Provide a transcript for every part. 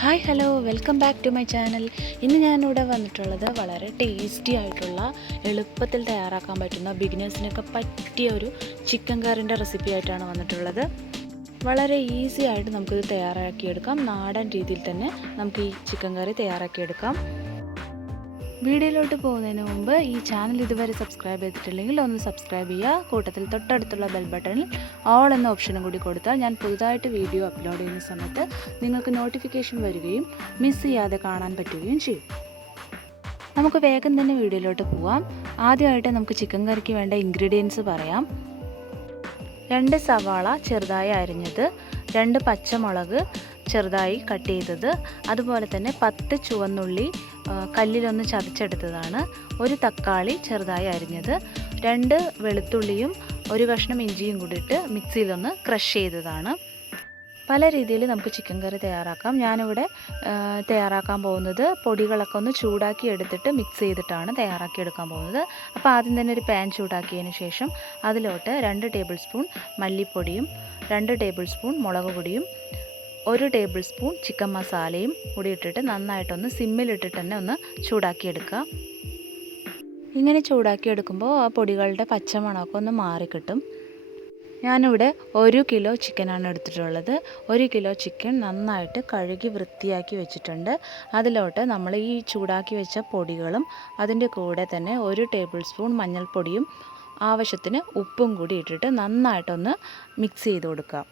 Hi hello welcome back to my channel. ഇന്ന് ഞാനിവിടെ വന്നിട്ടുള്ളത് വളരെ ടേസ്റ്റി ആയിട്ടുള്ള എളുപ്പത്തിൽ തയ്യാറാക്കാൻ പറ്റുന്ന ബിഗിനേഴ്സിനൊക്കെ പറ്റിയ ഒരു ചിക്കൻ കറിൻ്റെ റെസിപ്പി ആയിട്ടാണ് വന്നിട്ടുള്ളത്. വളരെ ഈസി ആയിട്ട് നമുക്കിത് തയ്യാറാക്കിയെടുക്കാം. നാടൻ രീതിയിൽ തന്നെ നമുക്ക് ഈ ചിക്കൻ കറി തയ്യാറാക്കിയെടുക്കാം. വീഡിയോയിലോട്ട് പോകുന്നതിന് മുമ്പ് ഈ ചാനൽ ഇതുവരെ സബ്സ്ക്രൈബ് ചെയ്തിട്ടില്ലെങ്കിൽ ഒന്ന് സബ്സ്ക്രൈബ് ചെയ്യുക. കൂട്ടത്തിൽ തൊട്ടടുത്തുള്ള ബെൽ ബട്ടണിൽ ഓൾ എന്ന ഓപ്ഷനും കൂടി കൊടുത്താൽ ഞാൻ പുതുതായിട്ട് വീഡിയോ അപ്ലോഡ് ചെയ്യുന്ന സമയത്ത് നിങ്ങൾക്ക് നോട്ടിഫിക്കേഷൻ വരികയും മിസ് ചെയ്യാതെ കാണാൻ പറ്റുകയും ചെയ്യും. നമുക്ക് വേഗം തന്നെ വീഡിയോയിലോട്ട് പോവാം. ആദ്യമായിട്ട് നമുക്ക് ചിക്കൻ കറിക്ക് വേണ്ട ഇൻഗ്രീഡിയൻസ് പറയാം. 2 സവാള ചെറുതായി അരിഞ്ഞത്, 2 പച്ചമുളക് ചെറുതായി കട്ട് ചെയ്തത്, അതുപോലെ തന്നെ 10 ചുവന്നുള്ളി കല്ലിലൊന്ന് ചതച്ചെടുത്തതാണ്, 1 തക്കാളി ചെറുതായി അരിഞ്ഞത്, 2 വെളുത്തുള്ളിയും 1 കഷ്ണം ഇഞ്ചിയും കൂടിയിട്ട് മിക്സിയിലൊന്ന് ക്രഷ് ചെയ്തതാണ്. പല രീതിയിൽ നമുക്ക് ചിക്കൻ കറി തയ്യാറാക്കാം. ഞാനിവിടെ തയ്യാറാക്കാൻ പോകുന്നത് പൊടികളൊക്കെ ഒന്ന് ചൂടാക്കി എടുത്തിട്ട് മിക്സ് ചെയ്തിട്ടാണ് തയ്യാറാക്കി എടുക്കാൻ പോകുന്നത്. അപ്പോൾ ആദ്യം തന്നെ ഒരു പാൻ ചൂടാക്കിയതിന് ശേഷം അതിലോട്ട് 2 ടേബിൾ സ്പൂൺ മല്ലിപ്പൊടിയും 2 ടേബിൾ സ്പൂൺ മുളക് പൊടിയും 1 ടേബിൾ സ്പൂൺ ചിക്കൻ മസാലയും കൂടി ഇട്ടിട്ട് നന്നായിട്ടൊന്ന് സിമ്മിലിട്ടിട്ട് തന്നെ ഒന്ന് ചൂടാക്കിയെടുക്കുക. ഇങ്ങനെ ചൂടാക്കിയെടുക്കുമ്പോൾ ആ പൊടികളുടെ പച്ചമണമൊക്കെ ഒന്ന് മാറിക്കിട്ടും. ഞാനിവിടെ 1 കിലോ ചിക്കനാണ് എടുത്തിട്ടുള്ളത്. 1 കിലോ ചിക്കൻ നന്നായിട്ട് കഴുകി വൃത്തിയാക്കി വെച്ചിട്ടുണ്ട്. അതിലോട്ട് നമ്മൾ ഈ ചൂടാക്കി വെച്ച പൊടികളും അതിൻ്റെ കൂടെ തന്നെ 1 ടേബിൾ സ്പൂൺ മഞ്ഞൾപ്പൊടിയും ആവശ്യത്തിന് ഉപ്പും കൂടി ഇട്ടിട്ട് നന്നായിട്ടൊന്ന് മിക്സ് ചെയ്ത് കൊടുക്കുക.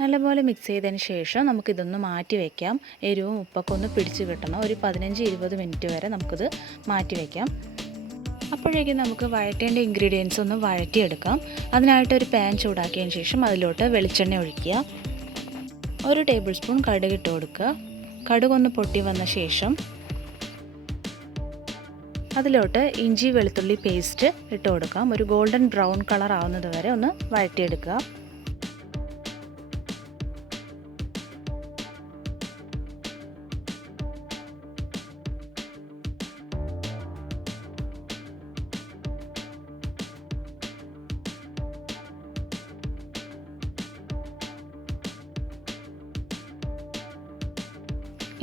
നല്ലപോലെ മിക്സ് ചെയ്തതിന് ശേഷം നമുക്കിതൊന്ന് മാറ്റി വയ്ക്കാം. എരിവും ഉപ്പൊക്കെ ഒന്ന് പിടിച്ച് കിട്ടണം. ഒരു 15-20 മിനിറ്റ് വരെ നമുക്കിത് മാറ്റി വയ്ക്കാം. അപ്പോഴേക്കും നമുക്ക് വഴറ്റേണ്ട ഇൻഗ്രീഡിയൻസ് ഒന്ന് വഴറ്റിയെടുക്കാം. അതിനായിട്ടൊരു പാൻ ചൂടാക്കിയതിന് ശേഷം അതിലോട്ട് വെളിച്ചെണ്ണ ഒഴിക്കുക. 1 ടേബിൾ സ്പൂൺ കടുക് ഇട്ട് കൊടുക്കുക. കടുകൊന്ന് പൊട്ടി വന്ന ശേഷം അതിലോട്ട് ഇഞ്ചി വെളുത്തുള്ളി പേസ്റ്റ് ഇട്ട് കൊടുക്കാം. ഒരു ഗോൾഡൻ ബ്രൗൺ കളർ ആവുന്നത് വരെ ഒന്ന് വഴറ്റിയെടുക്കുക.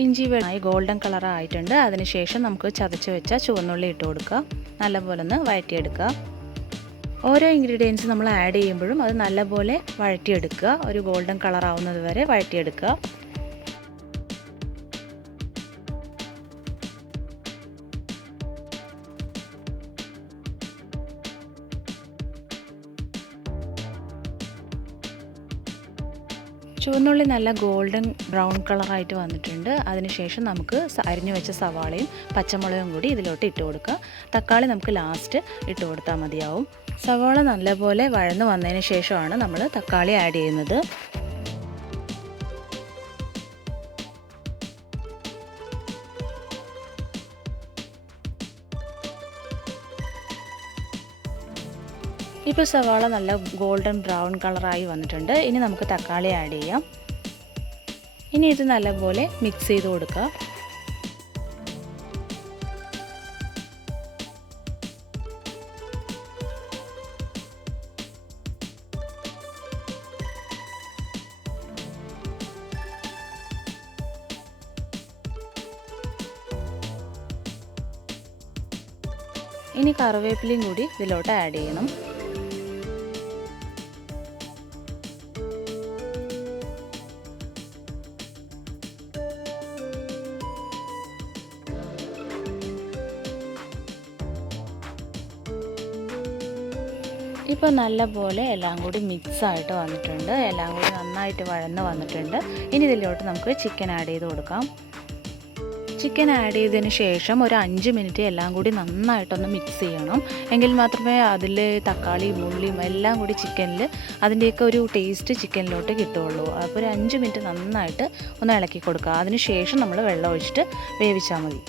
ഇഞ്ചി വെളുത്തുള്ളി ഗോൾഡൻ കളർ ആയിട്ടുണ്ട്. അതിനുശേഷം നമുക്ക് ചതച്ച് വെച്ച ചുവന്നുള്ളി ഇട്ട് കൊടുക്കുക. നല്ലപോലെ ഒന്ന് വഴറ്റിയെടുക്കുക. ഓരോ ഇൻഗ്രീഡിയൻസ് നമ്മൾ ആഡ് ചെയ്യുമ്പോഴും അത് നല്ലപോലെ വഴറ്റിയെടുക്കുക. ഒരു ഗോൾഡൻ കളർ ആവുന്നത് വരെ വഴറ്റിയെടുക്കുക. ചുവന്നുള്ളി നല്ല ഗോൾഡൻ ബ്രൗൺ കളറായിട്ട് വന്നിട്ടുണ്ട്. അതിനുശേഷം നമുക്ക് അരിഞ്ഞു വെച്ച സവാളയും പച്ചമുളകും കൂടി ഇതിലോട്ട് ഇട്ട് കൊടുക്കുക. തക്കാളി നമുക്ക് ലാസ്റ്റ് ഇട്ട് കൊടുത്താൽ മതിയാവും. സവാള നല്ലപോലെ വഴന്ന് വന്നതിന് ശേഷമാണ് നമ്മൾ തക്കാളി ആഡ് ചെയ്യുന്നത്. ഇപ്പോൾ സവാള നല്ല ഗോൾഡൻ ബ്രൗൺ കളറായി വന്നിട്ടുണ്ട്. ഇനി നമുക്ക് തക്കാളി ആഡ് ചെയ്യാം. ഇനി ഇത് നല്ലപോലെ മിക്സ് ചെയ്ത് കൊടുക്കുക. ഇനി കറിവേപ്പിലയും കൂടി ഇതിലോട്ട് ആഡ് ചെയ്യണം. ഇപ്പോൾ നല്ലപോലെ എല്ലാം കൂടി മിക്സായിട്ട് വന്നിട്ടുണ്ട്. എല്ലാം കൂടി നന്നായിട്ട് വഴന്ന് വന്നിട്ടുണ്ട്. ഇനി ഇതിലോട്ട് നമുക്ക് ചിക്കൻ ആഡ് ചെയ്ത് കൊടുക്കാം. ചിക്കൻ ആഡ് ചെയ്തതിന് ശേഷം ഒരു 5 മിനിറ്റ് എല്ലാം കൂടി നന്നായിട്ടൊന്ന് മിക്സ് ചെയ്യണം. എങ്കിൽ മാത്രമേ അതിൽ തക്കാളിയും ഉള്ളിയും എല്ലാം കൂടി ചിക്കനിൽ അതിൻ്റെയൊക്കെ ഒരു ടേസ്റ്റ് ചിക്കനിലോട്ട് കിട്ടുകയുള്ളൂ. അപ്പോൾ ഒരു 5 മിനിറ്റ് നന്നായിട്ട് ഒന്ന് ഇളക്കി കൊടുക്കുക. അതിന് ശേഷം നമ്മൾ വെള്ളം ഒഴിച്ചിട്ട് വേവിച്ചാൽ മതി.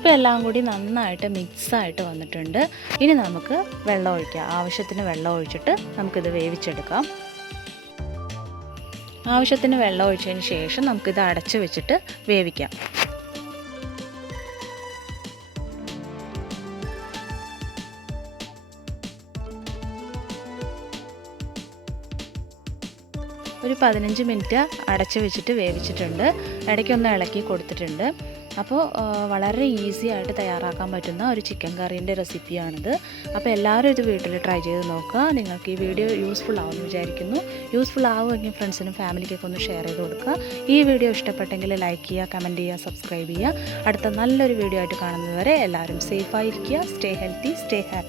ഇപ്പോൾ എല്ലാം കൂടി നന്നായിട്ട് മിക്സായിട്ട് വന്നിട്ടുണ്ട്. ഇനി നമുക്ക് വെള്ളം ഒഴിക്കാം. ആവശ്യത്തിന് വെള്ളം ഒഴിച്ചിട്ട് നമുക്കിത് വേവിച്ചെടുക്കാം. ആവശ്യത്തിന് വെള്ളം ഒഴിച്ചതിന് ശേഷം നമുക്കിത് അടച്ച് വെച്ചിട്ട് വേവിക്കാം. ഒരു 15 മിനിറ്റ് അടച്ച് വെച്ചിട്ട് വേവിച്ചിട്ടുണ്ട്. ഇടയ്ക്കൊന്ന് ഇളക്കി കൊടുത്തിട്ടുണ്ട്. അപ്പോൾ വളരെ ഈസി ആയിട്ട് തയ്യാറാക്കാൻ പറ്റുന്ന ഒരു ചിക്കൻ കറീൻ്റെ റെസിപ്പിയാണിത്. അപ്പോൾ എല്ലാവരും ഇത് വീട്ടിൽ ട്രൈ ചെയ്ത് നോക്കുക. നിങ്ങൾക്ക് ഈ വീഡിയോ യൂസ്ഫുൾ ആവുമെന്ന് വിചാരിക്കുന്നു. യൂസ്ഫുൾ ആവുമെങ്കിൽ ഫ്രണ്ട്സിനും ഫാമിലിക്കൊക്കെ ഒന്ന് ഷെയർ ചെയ്ത് കൊടുക്കുക. ഈ വീഡിയോ ഇഷ്ടപ്പെട്ടെങ്കിൽ ലൈക്ക് ചെയ്യുക, കമൻറ്റ് ചെയ്യുക, സബ്സ്ക്രൈബ് ചെയ്യുക. അടുത്ത നല്ലൊരു വീഡിയോ ആയിട്ട് കാണുന്നത് വരെ എല്ലാവരും സേഫായിരിക്കുക. Stay healthy, stay happy.